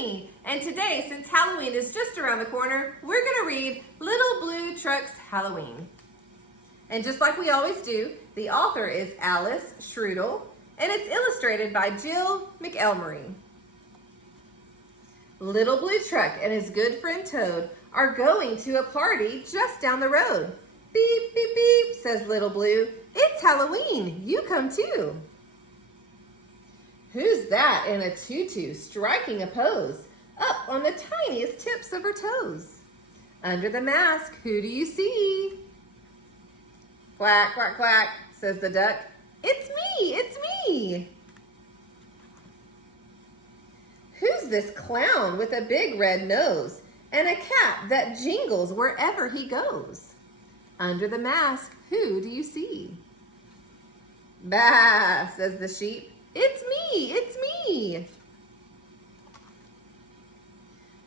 Sunny, and today, since Halloween is just around the corner, we're gonna read Little Blue Truck's Halloween. And just like we always do, the author is Alice Shrudel, and it's illustrated by Jill McElmurray. Little Blue Truck and his good friend Toad are going to a party just down the road. Beep, beep, beep, says Little Blue. It's Halloween, you come too. Who's that in a tutu striking a pose, up on the tiniest tips of her toes? Under the mask, who do you see? Quack, quack, quack, says the duck. It's me, it's me. Who's this clown with a big red nose and a cap that jingles wherever he goes? Under the mask, who do you see? Bah, says the sheep. It's me, it's me.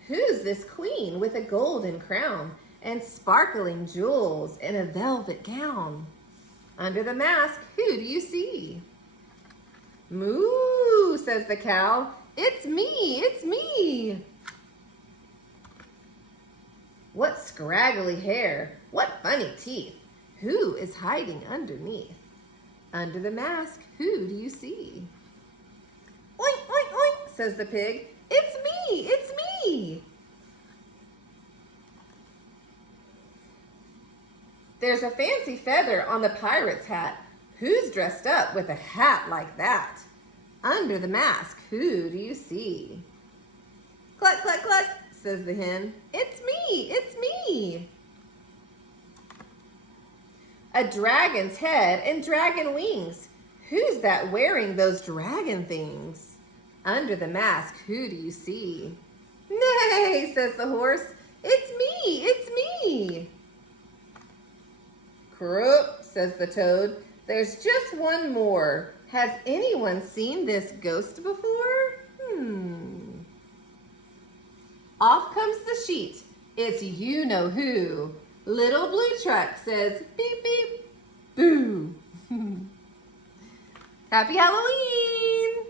Who's this queen with a golden crown and sparkling jewels in a velvet gown? Under the mask, who do you see? Moo, says the cow. It's me, it's me. What scraggly hair, what funny teeth. Who is hiding underneath? Under the mask, who do you see? Oink, oink, oink, says the pig. It's me, it's me. There's a fancy feather on the pirate's hat. Who's dressed up with a hat like that? Under the mask, who do you see? Cluck, cluck, cluck, says the hen. It's me, it's me. A dragon's head and dragon wings. Who's that wearing those dragon things? Under the mask, who do you see? Nay, says the horse. It's me, it's me. Croak, says the toad. There's just one more. Has anyone seen this ghost before? Off comes the sheet. It's you-know-who. Little Blue Truck says beep, beep, boo. Happy Halloween!